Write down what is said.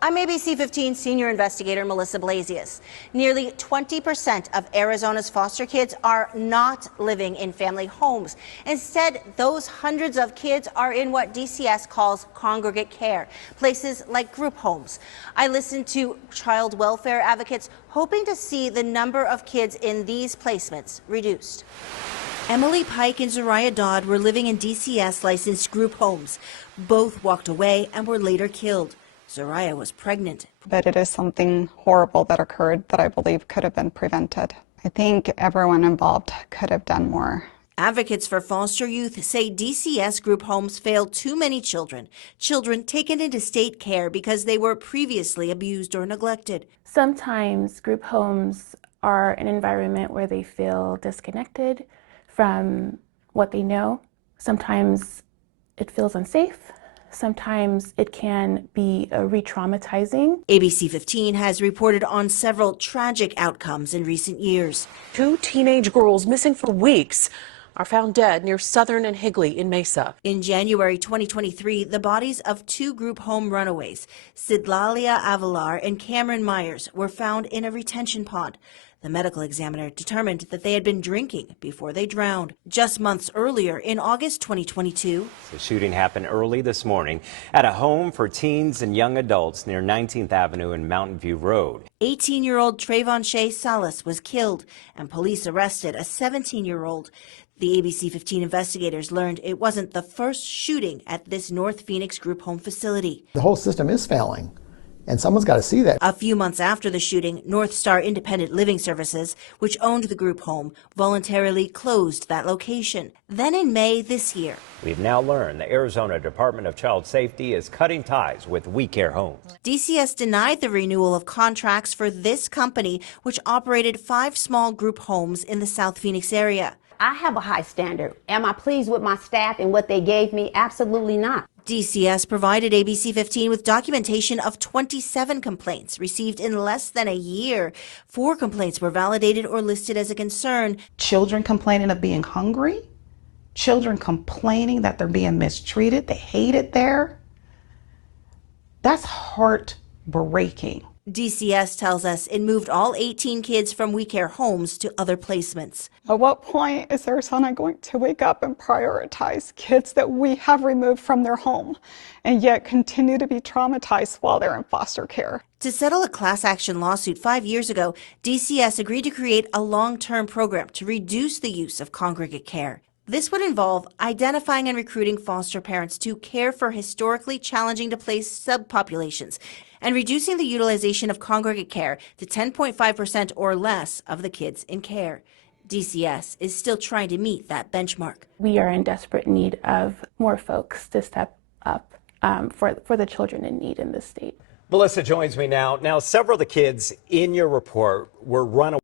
I'm ABC 15 senior investigator Melissa Blasius. Nearly 20% of Arizona's foster kids are not living in family homes. Instead, those hundreds of kids are in what DCS calls congregate care, places like group homes. I listened to child welfare advocates hoping to see the number of kids in these placements reduced. Emily Pike and Zariah Dodd were living in DCS licensed group homes. Both walked away and were later killed. Zariah was pregnant. But it is something horrible that occurred that I believe could have been prevented. I think everyone involved could have done more. Advocates for foster youth say DCS group homes fail too many children taken into state care because they were previously abused or neglected. Sometimes group homes are an environment where they feel disconnected from what they know. Sometimes it feels unsafe. Sometimes it can be re-traumatizing. ABC 15 has reported on several tragic outcomes in recent years. 2 teenage girls missing for weeks are found dead near Southern and Higley in Mesa. In January 2023, the bodies of 2 group home runaways, Sidlalia Avalar and Cameron Myers, were found in a retention pond. The medical examiner determined that they had been drinking before they drowned. Just months earlier, in August 2022, the shooting happened early this morning at a home for teens and young adults near 19th Avenue and Mountain View Road. 18-year-old Trayvon Shea Salas was killed, and police arrested a 17-year-old. The ABC 15 investigators learned it wasn't the first shooting at this North Phoenix group home facility. The whole system is failing, and someone's got to see that. A few months after the shooting, North Star Independent Living Services, which owned the group home, voluntarily closed that location. Then in May this year, We've now learned the Arizona Department of Child Safety is cutting ties with We Care Homes. DCS denied the renewal of contracts for this company, which operated 5 small group homes in the South Phoenix area. I have a high standard. Am I pleased with my staff and what they gave me? Absolutely not. DCS provided ABC 15 with documentation of 27 complaints received in less than a year. 4 complaints were validated or listed as a concern. Children complaining of being hungry, children complaining that they're being mistreated, they hate it there. That's heartbreaking. DCS tells us it moved all 18 kids from We Care homes to other placements. At what point is Arizona going to wake up and prioritize kids that we have removed from their home and yet continue to be traumatized while they're in foster care? To settle a class action lawsuit 5 years ago, DCS agreed to create a long-term program to reduce the use of congregate care. This would involve identifying and recruiting foster parents to care for historically challenging to place subpopulations and reducing the utilization of congregate care to 10.5% or less of the kids in care. DCS is still trying to meet that benchmark. We are in desperate need of more folks to step up for the children in need in this state. Melissa joins me now. Now, several of the kids in your report were runaways.